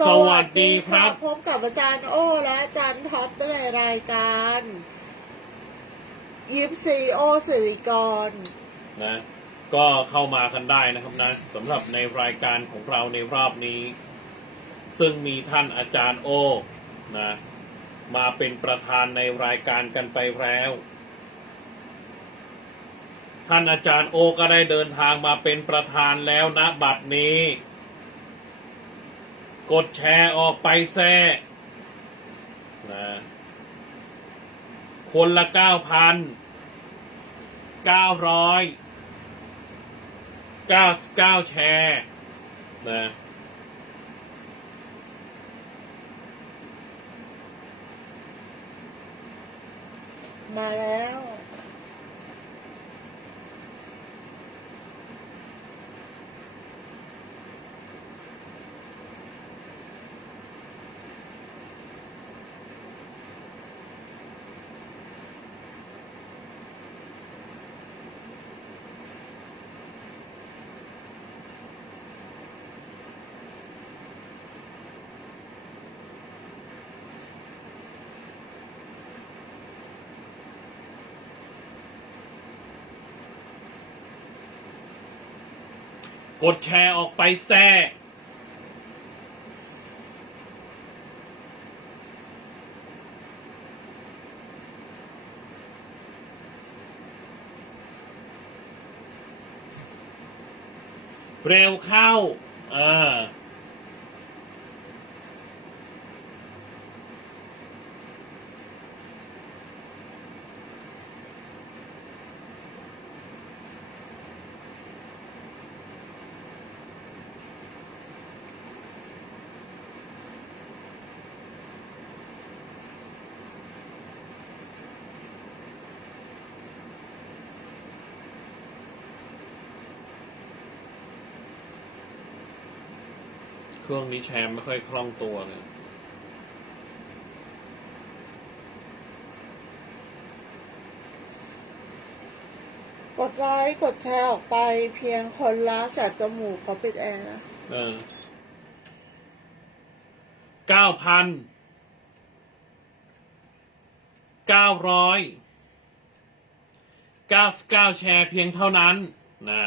สวัสดีครับ พบกับอาจารย์โอและอาจารย์ท็อปในรายการยิปซีโอสิริกรนะก็เข้ามากันได้นะครับนะสำหรับในรายการของเราในรอบนี้ ซึ่งมีท่านอาจารย์โอนะมาเป็นประธานในรายการกันไปแล้ว ท่านอาจารย์โอก็ได้เดินทางมาเป็นประธานแล้วนะบัดนี้ กดแชร์ออกไปแซ่นะคนละเก้าพันเก้าร้อยเก้าเก้าแชร์นะมาแล้ว กดแชร์ออกไปแซ่เร็วเข้าอ่า เครื่องนี้แชร์ไม่ค่อยคล่องตัวเลยกดไลค์กดแชร์ออกไปเพียงคนละแสบจมูกเขาปิดแอร์นะเออเก้าพันเก้าร้อยเก้าเก้าแชร์เพียงเท่านั้นนะ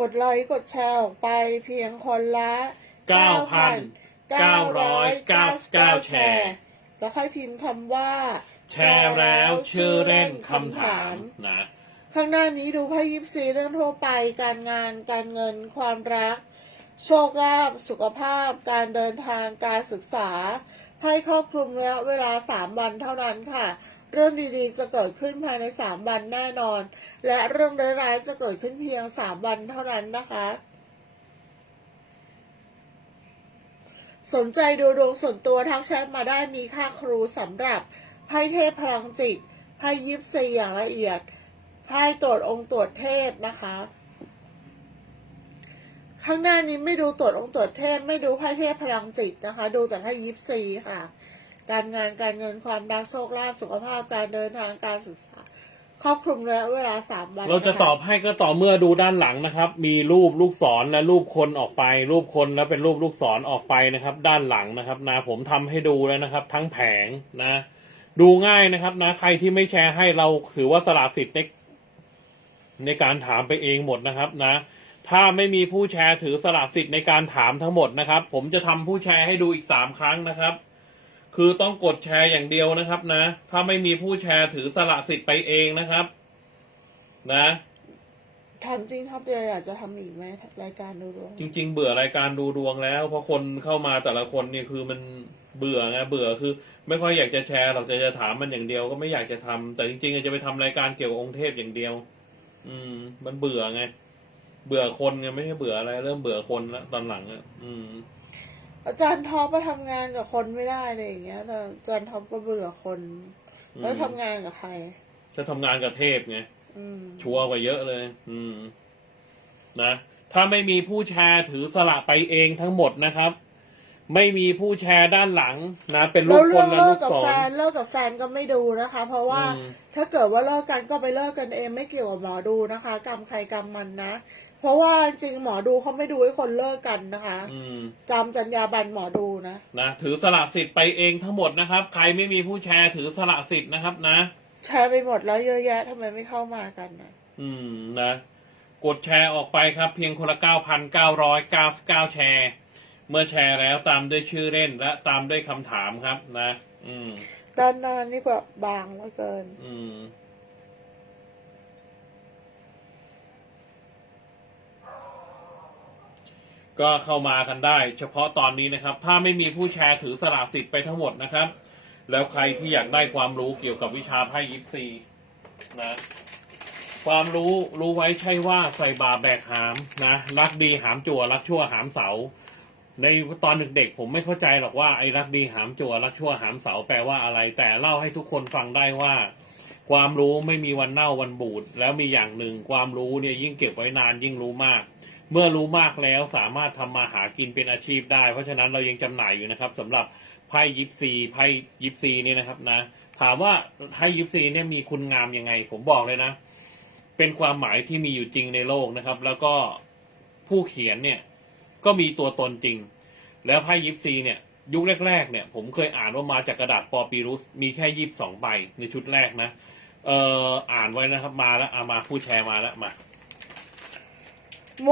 กดไลค์กดแชร์ออกไปเพียงคนละ 9,999 แชร์ แล้วค่อยพิมพ์คำว่า แชร์แล้วชื่อเล่นคำถามนะ ข้างหน้านี้ดูไพ่ยิปซีเรื่องทั่วไป การงาน การเงิน ความรัก โชคลาภ สุขภาพ การเดินทาง การศึกษา ไพ่ครอบคลุมระยะเวลา 3 วันเท่านั้นค่ะ เรื่องดีๆจะเกิดขึ้นภายใน 3 วันแน่นอน และเรื่องร้ายๆจะเกิดขึ้นเพียง 3 วันเท่านั้นนะคะสนใจดูดวงส่วนตัวทักแชทมาได้มีค่าครูสำหรับไพ่เทพพลังจิตไพ่ยิปซีอย่างละเอียดไพ่ตรวจองค์ตรวจเทพนะคะ ข้างหน้านี้ไม่ดูตรวจองค์ตรวจเทพไม่ดูไพ่เทพพลังจิตนะคะ ดูแต่ไพ่ยิปซีค่ะ การงานการเงินความรักโชคลาภสุขภาพการเดินทางการศึกษา ครอบคลุมระยะเวลาสามวันเราจะนคตอบให้ก็ต่อเมื่อดูด้านหลังนะครับ มีรูปลูกศรและรูปคนออกไป รูปคนแล้วเป็นรูปลูกศรออกไปนะครับ ด้านหลังนะครับนะผมทำให้ดูแล้วนะครับ ทั้งแผงนะ ดูง่ายนะครับนะใครที่ไม่แชร์ให้เราถือว่าสละสิทธิ์ในในการถามไปเองหมดนะครับนะ ถ้าไม่มีผู้แชร์ถือสละสิทธิ์ในการถามทั้งหมดนะครับ ผมจะทำผู้แชร์ให้ดูอีกสามครั้งนะครับ คือต้องกดแชร์อย่างเดียวนะครับนะ ถ้าไม่มีผู้แชร์ถือสละสิทธิ์ไปเองนะครับ นะถามจริงครับเดียอยากจะทำอีกไหมรายการดูดวง จริง ๆ เบื่อรายการดูดวงแล้ว เพราะคนเข้ามาแต่ละคนเนี่ยคือมันเบื่อไงเบื่อคือ ไม่ค่อยอยากจะแชร์หรอกจะจะถามมันอย่างเดียวก็ไม่อยากจะทำแต่จริงๆจะไปทำรายการเกี่ยวกับองค์เทพอย่างเดียว อืม มันเบื่อไง เบื่อคนไงไม่ใช่เบื่ออะไร เริ่มเบื่อคนแล้วตอนหลังอะอืม อาจารย์ท็อปมาทำงานกับคนไม่ได้เลยอย่างเงี้ยแต่อาจารย์ท็อปก็เบื่อคน แล้วทำงานกับใคร จะทำงานกับเทพไงอืมชัวร์กว่าเยอะเลย อืม นะ ถ้าไม่มีผู้แชร์ถือสละไปเองทั้งหมดนะครับ ไม่มีผู้แชร์ด้านหลังนะเป็นลูแล้กวคเรื่อนงและเลิลูกกกับศแฟรนเลิกกับแฟนก็ไม่ดูนะคะ เพราะว่าอืม ถ้าเกิดว่าเลิกกันก็ไปเลิกกันเองไม่เกี่ยวกับหมอดูนะคะ กรรมใครกรรมมันนะ เพราะว่าจริงหมอดูเขาไม่ดูให้คนเลิกกันนะคะอืมจำจัญญาบันหมอดูนะ นะถือสละสิทธิ์ไปเองทั้งหมดนะครับ ใครไม่มีผู้แชร์ถือสละสิทธิ์นะครับ นะ แชร์ไปหมดแล้วเยอะแยะทำไมไม่เข้ามากันนะอืมนะ กดแชร์ออกไปครับ เพียงคนละ 9,999 แชร์ เมื่อแชร์แล้วตามด้วยชื่อเล่นและตามด้วยคำถามครับ นะ อืม ด้านหน้านี่แบบบางเหลือเกิน อืม ก็เข้ามากันได้ เฉพาะตอนนี้นะครับ ถ้าไม่มีผู้แชร์ถือสละสิทธิ์ไปทั้งหมดนะครับ แล้วใครที่อยากได้ความรู้เกี่ยวกับวิชาไพ่ยิปซีนะความรู้รู้ไว้ใช่ว่าใส่บาแบกหามนะรักดีหามจั่วรักชั่วหามเสา ในตอนเด็กๆผมไม่เข้าใจหรอกว่าไอ้รักดีหามจั่วรักชั่วหามเสาแปลว่าอะไร แต่เล่าให้ทุกคนฟังได้ว่า ความรู้ไม่มีวันเน่าวันบูด แล้วมีอย่างหนึ่งความรู้เนี่ยยิ่งเก็บไว้นานยิ่งรู้มาก เมื่อรู้มากแล้วสามารถทำมาหากินเป็นอาชีพได้ เพราะฉะนั้นเรายังจำหน่ายอยู่นะครับสำหรับไพ่ยิปซีไพ่ยิปซีนี่นะครับนะ ถามว่าไพ่ยิปซีเนี่ยมีคุณงามยังไง ผมบอกเลยนะ เป็นความหมายที่มีอยู่จริงในโลกนะครับ แล้วก็ผู้เขียนเนี่ยก็มีตัวตนจริง แล้วไพ่ยิปซีเนี่ยยุคแรกๆเนี่ยผมเคยอ่านว่ามาจากกระดาษปอปีรุสมีแค่ยีิบสองใบในชุดแรกนะ เอ่ออ่านไว้นะครับ มาแล้วเอามาผู้แชร์มาแล้วมา โม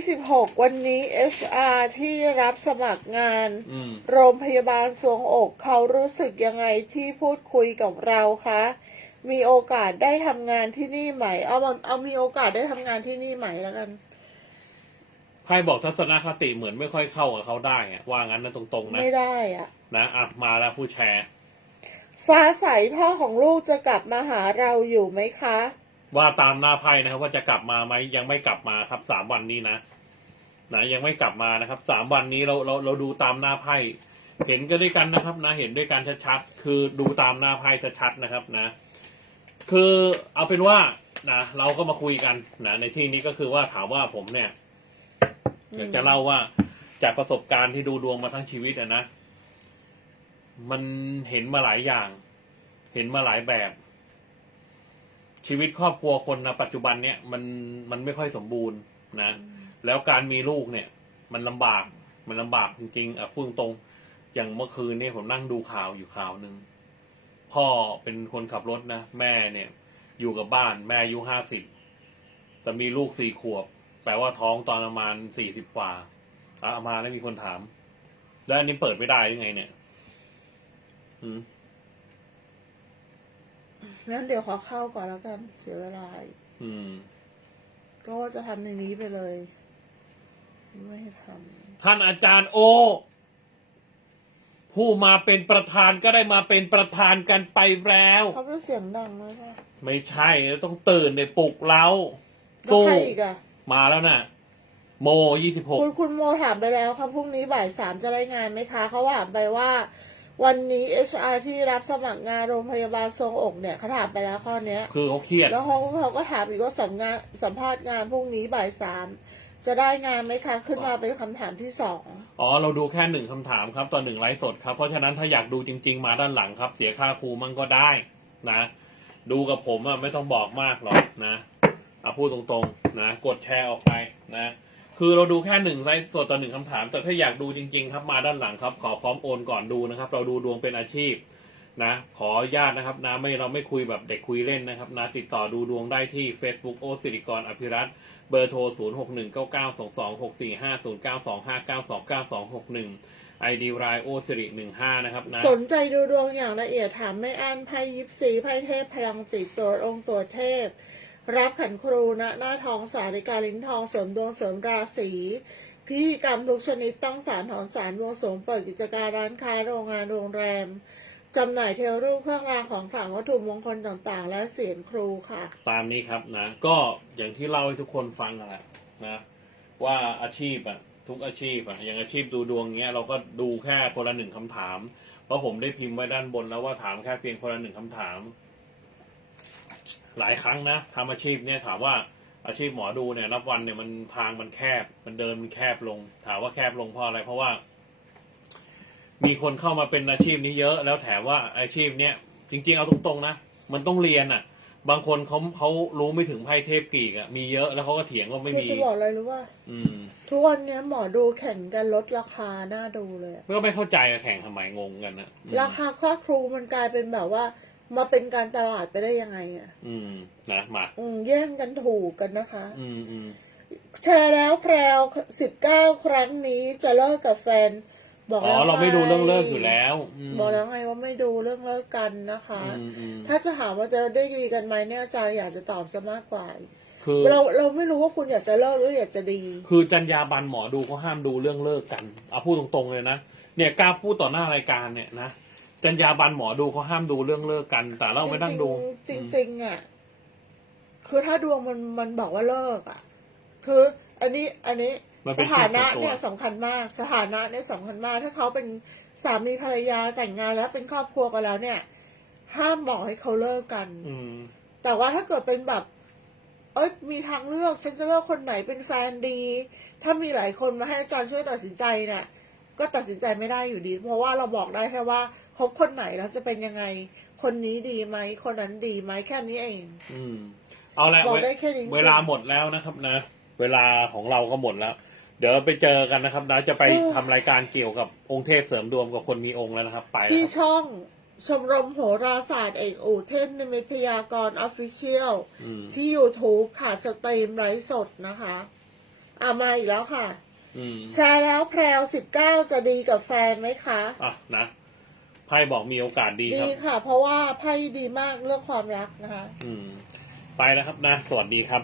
26 วันนี้ HR ที่รับสมัครงาน อืม โรงพยาบาลสวงอกเขารู้สึกยังไงที่พูดคุยกับเราคะ มีโอกาสได้ทำงานที่นี่ไหม เอามาเอามีโอกาสได้ทำงานที่นี่ไหมแล้วกันไพ่บอกทัศนคติเหมือนไม่ค่อยเข้ากับเขาได้อะว่างั้นนะตรงๆนะไม่ได้อะนะอะมาแล้วผู้แชร์ ฟ้าใสพ่อของลูกจะกลับมาหาเราอยู่ไหมคะ ว่าตามหน้าไพ่นะครับ ว่าจะกลับมาไหมยังไม่กลับมาครับสามวันนี้นะนะยังไม่กลับมานะครับสามวันนี้เราเราเราดูตามหน้าไพ่เห็นกันด้วยกันนะครับนะเห็นด้วยกันชัดๆคือดูตามหน้าไพ่ชัดๆนะครับนะ คือเอาเป็นว่านะเราก็มาคุยกันนะในที่นี้ก็คือว่าถามว่าผมเนี่ยอยากจะเล่าว่าจากประสบการณ์ที่ดูดวงมาทั้งชีวิตอะนะ มันเห็นมาหลายอย่าง เห็นมาหลายแบบ ชีวิตครอบครัวคนนะปัจจุบันเนี่ยมันมันไม่ค่อยสมบูรณ์นะแล้วการมีลูกเนี่ย มันลำบาก มันลำบากจริงๆอะพูดตรงอย่างเมื่อคืนเนี่ยผมนั่งดูข่าวอยู่ข่าวหนึ่งพ่อเป็นคนขับรถนะแม่เนี่ย อยู่กับบ้านแม่อายุห้าสิบแต่มีลูกสี่ขวบ แปลว่าท้องตอนประมาณสี่สิบกว่าอะเอามาแล้วมีคนถาม แล้วอันนี้เปิดไม่ได้ยังไงเนี่ย งั้นเดี๋ยวขอเข้าก่อนแล้วกัน เสียเวลาอีกอืม ก็ว่าจะทำอย่างนี้ไปเลย ไม่ให้ทท่านอาจารย์โอ ผู้มาเป็นประธานก็ได้มาเป็นประธานกันไปแล้วำเขาเป็นเสียงดังไหมคะไม่ใช่ต้องตื่นในปลุกเล้าแล้วสู้ใครอีกอะมาแล้วน่ะ โมยี่สิบหกคุณคุณโมถามไปแล้วครับพรุ่งนี้บ่ายสามจะรายงานไหมคะเขาถามไปว่า วันนี้ HR ที่รับสมัครงานโรงพยาบาลทรงอกเนี่ยเขาถามไปแล้วข้อเนี้ย คือเขาเครียด แล้วเขาเขาก็ถามอีกว่าสัมงานสัมภาษณ์งานพรุ่งนี้บ่ายสามจะได้งานไหมคะ ขึ้นมาเป็นคำถามที่สองอ๋อ เราดูแค่หนึ่งคำถามครับต่อหนึ่งไลฟ์สดครับ เพราะฉะนั้นถ้าอยากดูจริง ๆ มาด้านหลังครับ เสียค่าครูมันก็ได้นะ ดูกับผมอะไม่ต้องบอกมากหรอกนะเอาพูดตรงๆนะ กดแชร์ออกไปนะ คือเราดูแค่หนึ่งไลฟ์สดต่อหนึ่งคำถาม แต่ถ้าอยากดูจริง ๆ ครับมาด้านหลังครับ ขอพร้อมโอนก่อนดูนะครับ เราดูดวงเป็นอาชีพนะ ขออนุญาตนะครับนะไม่เราไม่คุยแบบเด็กคุยเล่นนะครับนะติดต่อดูดวงได้ที่ Facebook โอสิริกรอภิรัตเบอร์โทร 0 6 1 9 9 2 2 6 4 5 0 9 2 5 9 2 9 2 6 1 ID รายโอสิริ15นะครับนะสนใจดูดวงอย่างละเอียดถามไม่อั้นไพ่ยิปซีไพ่เทพพลังจิตตัวองค์ตัวเทพ รับขันครูณหน้าทองสาริกาลิ้นทองเสริมดวงเสริมราศีพิธีกรรมทุกชนิดตั้งสารถอนสารวงสงเปิดกิจการร้านค้าโรงงานโรงแรมจำหน่ายเทวรูปเครื่องรางของขลังวัตถุมงคลต่างๆ และเสียงครูค่ะ ตามนี้ครับนะ ก็อย่างที่เล่าให้ทุกคนฟังแหละนะ ว่าอาชีพอะทุกอาชีพอะอย่างอาชีพดูดวงเงี้ยเราก็ดูแค่คนละหนึ่งคำถาม เพราะผมได้พิมพ์ไว้ด้านบนแล้วว่าถามแค่เพียงคนละหนึ่งคำถาม หลายครั้งนะทำอาชีพเนี่ยถามว่าอาชีพหมอดูเนี่ยนับวันเนี่ยมันทางมันแคบ มันเดินมันแคบลง ถามว่าแคบลงเพราะอะไร เพราะว่า มีคนเข้ามาเป็นอาชีพนี้เยอะ แล้วแถมว่าอาชีพเนี้ยจริง ๆ เอาตรงๆนะมันต้องเรียนอะ บางคนเขาเขารู้ไม่ถึงไพ่เทพกรีกอะมีเยอะแล้วเขาก็เถียงว่าไม่คือมี จะบอกอะไรรู้ว่า อืมทุกวันเนี้ยหมอดูแข่งกันลดราคาหน้าดูเลยอะก็ไม่เข้าใจอะแข่งทำไมงงกันนะอืม ราคาค่าครูมันกลายเป็นแบบว่า มาเป็นการตลาดไปได้ยังไงอะ อืม นะมาอืมแย่งกันถูกกันนะคะ อืมอืมแชร์แล้วแพรวสิบเก้าครั้งนี้จะเลิกกับแฟน บอกอ๋แล้อวเราไม่ดูงเรื่องเลิกอยู่แล้วมบอกแล้วไงว่าไม่ดูเรื่องเลิกกันนะคะ อืมอืมถ้าจะถามว่าจะได้ดีกันไหมเนี่ยอาจารย์อยากจะตอบซะมากกว่า คือ เราเราไม่รู้ว่าคุณอยากจะเลิกหรืออยากจะดี คือจรรยาบรรณหมอดูเขาห้ามดูเรื่องเลิกกัน เอาพูดตรงๆเลยนะ เนี่ยกล้าพูดต่อหน้ารายการเนี่ยนะ จรรยาบรรณหมอดูเขาห้ามดูเรื่องเลิกกัน แต่เราไม่นั่งดู จริงๆจริงๆอะคือถ้าดวงมันมันบอกว่าเลิกอะ คือ อันนี้อันนี้มันสเป็นถานะชีวิตส่วนตัวเนี่ยสำคัญมาก สถานะเนี่ยสำคัญมาก ถ้าเขาเป็นสามีภรรยาแต่งงานแล้วเป็นครอบครัวกันแล้วเนี่ย ห้ามบอกให้เขาเลิกกัน อืม แต่ว่าถ้าเกิดเป็นแบบ เอ้ยมีทางเลือก ฉันจะเลือกคนไหนเป็นแฟนดี ถ้ามีหลายคนมาให้อาจารย์ช่วยตัดสินใจเนี่ย ก็ตัดสินใจไม่ได้อยู่ดี เพราะว่าเราบอกได้แค่ว่าคบคนไหนแล้วจะเป็นยังไง คนนี้ดีไหมคนนั้นดีไหมแค่นี้เอง อืม เอาละบอกเวได้แค่นี้จริงๆเวลาหมดแล้วนะครับนะ เวลาของเราก็หมดแล้ว เดี๋ยวไปเจอกันนะครับนะจะไปทำรายการเกี่ยวกับองค์เทพเสริมดวงกับคนมีองค์แล้วนะครับ ไปแล้วที่ครับช่องชมรมโหราศาสตร์เอกอู่เทพนิมิตพยากรณ์ออฟฟิเชียลอืมที่ YouTube ค่ะสตรีมไลฟ์สดนะคะ อะมาอีกแล้วค่ะ อืมแชร์แล้วแพรวสิบเก้าจะดีกับแฟนไหมคะ อะนะไพ่บอกมีโอกาสดีคดีรับ ค่ะ เพราะว่าไพ่ดีมากเรื่องความรักนะคะ อืม ไปนะครับนะ สวัสดีครับ